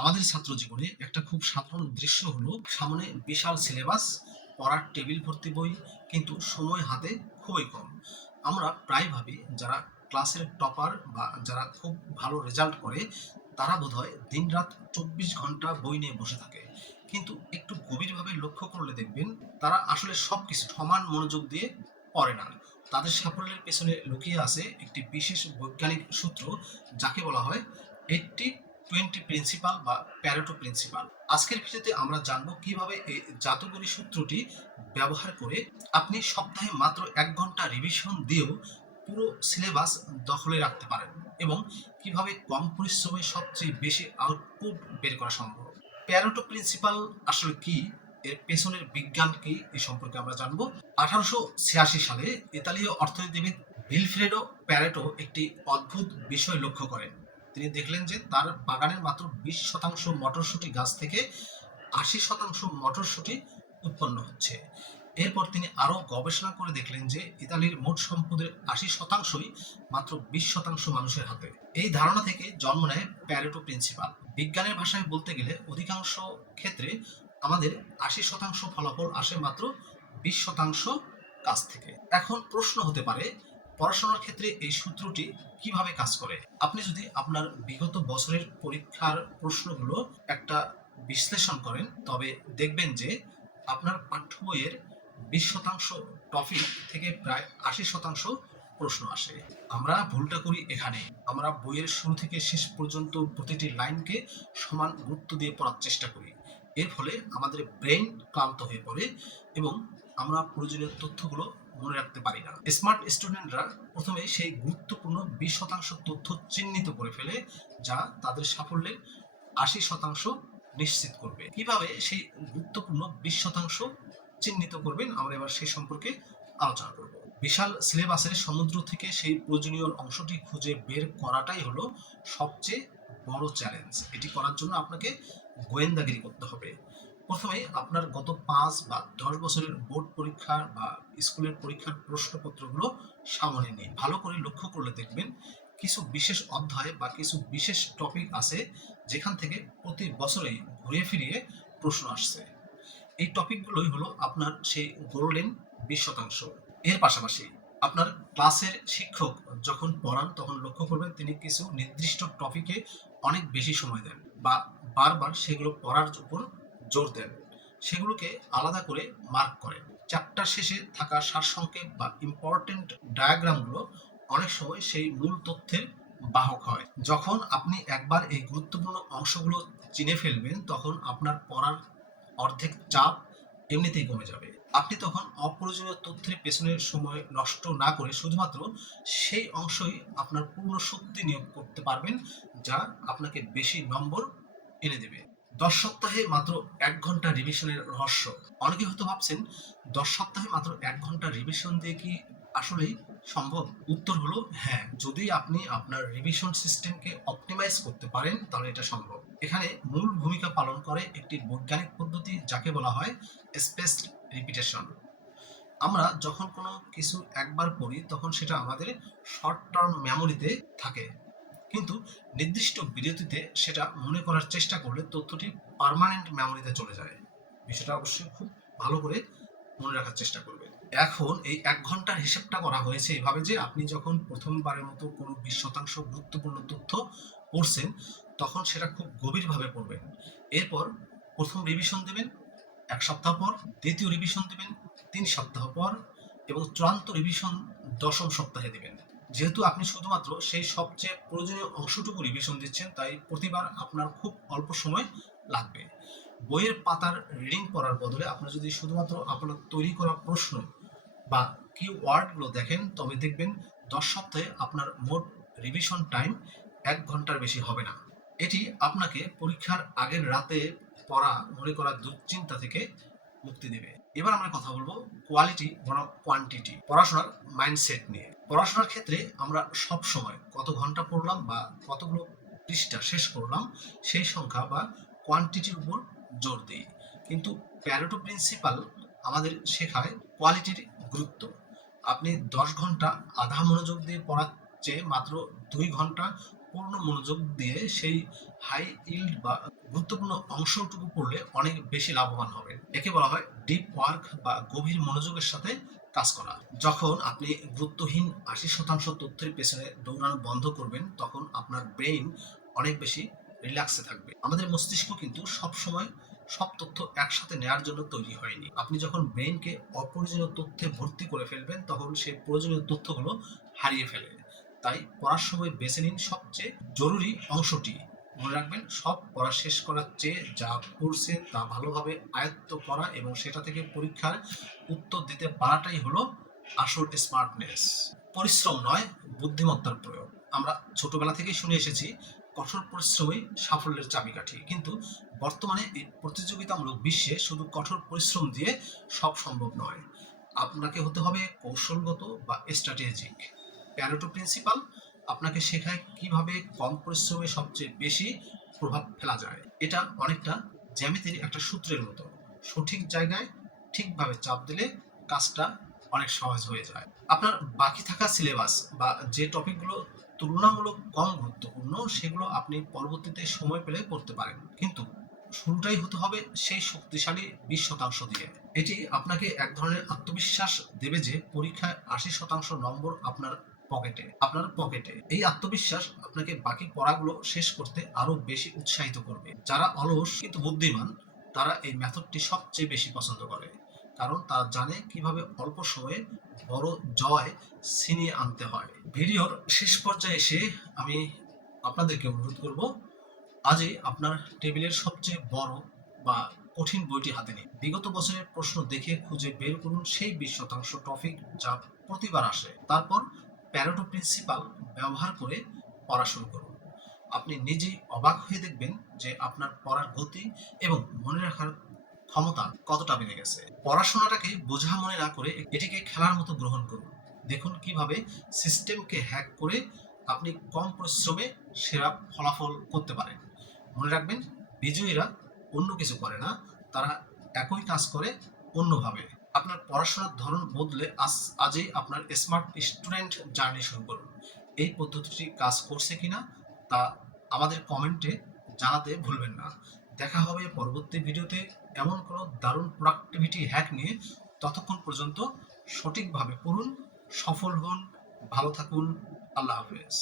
আমাদের ছাত্র জীবনে একটা খুব সাধারণ দৃশ্য হলো, সামনে বিশাল সিলেবাস পড়ার টেবিল ভর্তি বই, কিন্তু সময় হাতে খুবই কম। আমরা প্রায় ভাবি যারা ক্লাসের টপার বা যারা খুব ভালো রেজাল্ট করে, তারা বোধহয় দিনরাত চব্বিশ ঘণ্টা বই নিয়ে বসে থাকে। কিন্তু একটু গভীরভাবে লক্ষ্য করলে দেখবেন, তারা আসলে সব কিছু সমান মনোযোগ দিয়ে পড়ে না। তাদের সাফল্যের পেছনে লুকিয়ে আছে একটি বিশেষ বৈজ্ঞানিক সূত্র, যাকে বলা হয় এইটটি টোয়েন্টি প্রিন্সিপাল বা প্যারেটো প্রিন্সিপাল। আজকের ভিডিওতে আমরা জানব কীভাবে এই জাদুকরী সূত্রটি ব্যবহার করে আপনি সপ্তাহে মাত্র এক ঘণ্টা রিভিশন দিয়েও পুরো সিলেবাস দখলে রাখতে পারেন এবং কীভাবে কম পরিশ্রমে সবচেয়ে বেশি আউটপুট বের করা সম্ভব। প্যারেটো প্রিন্সিপাল আসলে কি? এর পেছনের বিজ্ঞান কি? এ সম্পর্কে আমরা জানব। আঠারোশো ছিয়াশি সালে ইতালীয় অর্থনীতিবিদ ভিলফ্রেডো প্যারেটো একটি অদ্ভুত বিষয় লক্ষ্য করেন। তিনি দেখলেন যে তার বাগানের মাত্র বিশ শতাংশ মটরশুঁটি গাছ থেকে আশি শতাংশ মটরশুঁটি উৎপন্ন হচ্ছে। এরপর তিনি আরও গবেষণা করে দেখলেন যে ইতালির মোট সম্পদের আশি শতাংশই মাত্র বিশ শতাংশ মানুষের হাতে। এই ধারণা থেকে জন্ম নেয় প্যারেটো প্রিন্সিপাল বিজ্ঞানের ভাষায় বলতে গেলে অধিকাংশ ক্ষেত্রে আমাদের আশি শতাংশ ফলাফল আসে মাত্র বিশ শতাংশ কাজ থেকে। এখন প্রশ্ন হতে পারে পড়াশোনার ক্ষেত্রে এই সূত্রটি কীভাবে কাজ করে? আপনি যদি আপনার বিগত বছরের পরীক্ষার প্রশ্নগুলো একটা বিশ্লেষণ করেন, তবে দেখবেন যে আপনার পাঠ্য বইয়ের বিশ শতাংশ টপিক থেকে প্রায় আশি শতাংশ প্রশ্ন আসে। আমরা ভুলটা করি এখানে। আমরা বইয়ের শুরু থেকে শেষ পর্যন্ত প্রতিটি লাইনকে সমান গুরুত্ব দিয়ে পড়ার চেষ্টা করি। এর ফলে আমাদের ব্রেন ক্লান্ত হয়ে পড়ে এবং আমরা প্রয়োজনীয় তথ্যগুলো মনে রাখতে পারি না। স্মার্ট স্টুডেন্টরা প্রথমে সেই গুরুত্বপূর্ণ বিশ শতাংশ তথ্য চিহ্নিত করে ফেলে, যা তাদের সাফল্যের আশি শতাংশ নিশ্চিত করবে। কীভাবে সেই গুরুত্বপূর্ণ বিশ শতাংশ চিহ্নিত করবেন, আমরা এবার সেই সম্পর্কে আলোচনা করব। বিশাল সিলেবাসের সমুদ্র থেকে সেই প্রয়োজনীয় অংশটি খুঁজে বের করাটাই হলো সবচেয়ে বড় চ্যালেঞ্জ এটি করার জন্য আপনাকে গোয়েন্দাগিরি করতে হবে। প্রথমে আপনার গত পাঁচ বা দশ বছরের বোর্ড পরীক্ষার বা স্কুলের পরীক্ষার প্রশ্নপত্রগুলো সামনে নিয়ে ভালো করে লক্ষ্য করলে দেখবেন কিছু বিশেষ অধ্যায় বা কিছু বিশেষ টপিক আছে যেখান থেকে প্রতি বছরেই ঘুরিয়ে ফিরিয়ে প্রশ্ন আসছে। এই টপিকগুলোই হলো আপনার সেই গোল্ডেন বিশ শতাংশ। এর পাশাপাশি আপনার ক্লাসের শিক্ষক যখন পড়ান, তখন লক্ষ্য করবেন তিনি কিছু নির্দিষ্ট টপিকে অনেক বেশি সময় দেন বা বারবার সেগুলো পড়ার উপর জোর দেন। সেগুলোকে আলাদা করে মার্ক করেন। চ্যাপ্টার শেষে থাকা সারসংক্ষেপ বা ইম্পর্টেন্ট ডায়াগ্রামগুলো অনেক সময় সেই মূল তথ্যের বাহক হয়। যখন আপনি একবার এই গুরুত্বপূর্ণ অংশগুলো চিনে ফেলবেন, তখন আপনার পড়ার অর্ধেক চাপ এমনিতেই কমে যাবে। আপনি তখন অপ্রয়োজনীয় তথ্যের পেছনের সময় নষ্ট না করে শুধুমাত্র সেই অংশই আপনার পূর্ণ শক্তি নিয়োগ করতে পারবেন, যা আপনাকে বেশি নম্বর এনে দেবে। দশ সপ্তাহে মাত্র এক ঘণ্টা রিভিশনের রহস্য। অনেকে হয়তো ভাবছেন, দশ সপ্তাহে মাত্র এক ঘণ্টা রিভিশন দিয়ে কি আসলেই সম্ভব? উত্তর হলো হ্যাঁ যদি আপনি আপনার রিভিশন সিস্টেমকে অপটিমাইজ করতে পারেন, তাহলে এটা সম্ভব। এখানে মূল ভূমিকা পালন করে একটি বৈজ্ঞানিক পদ্ধতি, যাকে বলা হয় স্পেস রিপিটেশন আমরা যখন কোনো কিছু একবার পড়ি, তখন সেটা আমাদের শর্ট টার্ম মেমোরিতে থাকে। কিন্তু নির্দিষ্ট বিরতিতে সেটা মনে করার চেষ্টা করলে তথ্যটি পার্মানেন্ট মেমোরিতে চলে যায়। বিষয়টা অবশ্যই খুব ভালো করে মনে রাখার চেষ্টা করবেন। এখন এই এক ঘণ্টার হিসেবটা করা হয়েছে এভাবে যে আপনি যখন প্রথমবারের মতো কোনো বিশ শতাংশ গুরুত্বপূর্ণ তথ্য পড়ছেন, তখন সেটা খুব গভীরভাবে পড়বেন। এরপর প্রথম রিভিশন দেবেন, এক সপ্তাহ পর দ্বিতীয় রিভিশন দেবেন, তিন সপ্তাহ পর এবং চূড়ান্ত রিভিশন দশম সপ্তাহে দেবেন। যেহেতু আপনি শুধুমাত্র সেই সবচেয়ে প্রয়োজনীয় অংশটুকু রিভিশন দিচ্ছেন, তাই প্রতিবার আপনার খুব অল্প সময় লাগবে। বইয়ের পাতার রিডিং করার বদলে আপনার যদি শুধুমাত্র আপনার তৈরি করা প্রশ্ন বা কি ওয়ার্ডগুলো দেখেন, তবে দেখবেন দশ সপ্তাহে আপনার মোট রিভিশন টাইম এক ঘণ্টার বেশি হবে না। এটি আপনাকে পরীক্ষার আগের রাতে পড়া, মনে করা দুশ্চিন্তা থেকে মুক্তি দেবে এবার আমরা কথা বলব কোয়ালিটি বনাম কোয়ান্টিটি পড়াশোনার মাইন্ডসেট নিয়ে। পড়াশোনার ক্ষেত্রে আমরা সব সময় কত ঘণ্টা পড়লাম বা কতগুলো পৃষ্ঠা শেষ করলাম, সেই সংখ্যা বা কোয়ান্টিটির উপর জোর দিই। কিন্তু প্যারেটো প্রিন্সিপাল আমাদের শেখায় কোয়ালিটির গুরুত্ব। আপনি দশ ঘণ্টা আধা মনোযোগ দিয়ে পড়ার চেয়ে মাত্র দুই ঘণ্টা পূর্ণ মনোযোগ দিয়ে সেই হাই ইল্ড বা গুরুত্বপূর্ণ অংশটুকু পড়লে অনেক বেশি লাভবান হবে একে বলা হয় ডিপ ওয়ার্ক বা গভীর মনোযোগের সাথে কাজ করা। যখন আপনি গুরুত্বহীন আশি শতাংশ তথ্যের পেছনে দৌড়ানো বন্ধ করবেন, তখন আপনার ব্রেইন অনেক বেশি রিল্যাক্সে থাকবে। আমাদের মস্তিষ্ক কিন্তু সব সময় সব তথ্য একসাথে নেওয়ার জন্য তৈরি হয়নি। আপনি যখন ব্রেইনকে অপ্রয়োজনীয় তথ্যে ভর্তি করে ফেলবেন, তখন সেই প্রয়োজনীয় তথ্যগুলো হারিয়ে ফেলে। তাই পড়ার সময় বেছে নিন সবচেয়ে জরুরি অংশটি। মনে রাখবেন, সব পড়া শেষ করার চেয়ে যা পড়ছে তা ভালোভাবে আয়ত্ত করা এবং সেটা থেকে পরীক্ষার উত্তর দিতে পারাটাই হলো আসল স্মার্টনেস পরিশ্রম নয়, বুদ্ধিমত্তার প্রয়োগ। আমরা ছোটবেলা থেকেই শুনে এসেছি, কঠোর পরিশ্রমই সাফল্যের চাবিকাঠি। কিন্তু বর্তমানে এই প্রতিযোগিতামূলক বিশ্বে শুধু কঠোর পরিশ্রম দিয়ে সব সম্ভব নয়। আপনাকে হতে হবে কৌশলগত বা স্ট্র্যাটেজিক প্যারেটো প্রিন্সিপাল আপনাকে শেখায় কীভাবে কম পরিশ্রমে সবচেয়ে বেশি প্রভাব ফেলা যায়। এটা অনেকটা জ্যামিতির একটা সূত্রের মতো। সঠিক জায়গায় ঠিকভাবে চাপ দিলে কাজটা অনেক সহজ হয়ে যায়। আপনার বাকি থাকা সিলেবাস বা যে টপিকগুলো তুলনামূলক কম গুরুত্বপূর্ণ, সেগুলো আপনি পরবর্তীতে সময় পেলে করতে পারেন। কিন্তু শুরুটাই হতে হবে সেই শক্তিশালী বিশ শতাংশ দিয়ে। এটি আপনাকে এক ধরনের আত্মবিশ্বাস দেবে যে পরীক্ষায় আশি শতাংশ নম্বর আপনার পকেটে, আপনার পকেটে। এই আত্মবিশ্বাস আপনাকে বাকি পড়াগুলো শেষ করতে আরও বেশি উৎসাহিত করবে। যারা অলস কিন্তু বুদ্ধিমান, তারা এই মেথডটি সবচেয়ে বেশি পছন্দ করে। কারণ তারা জানে কীভাবে অল্প সময়ে বড় জয় ছিনিয়ে আনতে হয়। ভিডিওর শেষ পর্যায়ে এসে আমি আপনাদেরকে অনুরোধ করব, আজই আপনার টেবিলের সবচেয়ে বড় বা কঠিন বইটি হাতে নিন। বিগত বছরের প্রশ্ন দেখে খুঁজে বের করুন সেই বিশ শতাংশ টপিক যা প্রতিবার আসে। তারপর প্যারোটো প্রিন্সিপাল ব্যবহার করে পড়া শুরু করুন। আপনি নিজেই অবাক হয়ে দেখবেন যে আপনার পড়ার গতি এবং মনে রাখার ক্ষমতা কতটা বেড়ে গেছে। পড়াশোনাটাকে বোঝা মনে না করে এটিকে খেলার মতো গ্রহণ করুন। দেখুন কীভাবে সিস্টেমকে হ্যাক করে আপনি কম পরিশ্রমে সেরা ফলাফল করতে পারেন। মনে রাখবেন, বিজয়ীরা অন্য কিছু করে না, তারা একই কাজ করে অন্যভাবে। আপনার পড়াশোনার ধরন বদলে আজ, আজই আপনার স্মার্ট স্টুডেন্ট জার্নি শুরু করুন। এই পদ্ধতিটি কাজ করছে কিনা তা আমাদের কমেন্টে জানাতে ভুলবেন না। দেখা হবে পরবর্তী ভিডিওতে এমন কোনো দারুণ প্রোডাক্টিভিটি হ্যাক নিয়ে। ততক্ষণ পর্যন্ত সঠিকভাবে পড়ুন, সফল হন, ভালো থাকুন, আল্লাহ হাফেজ।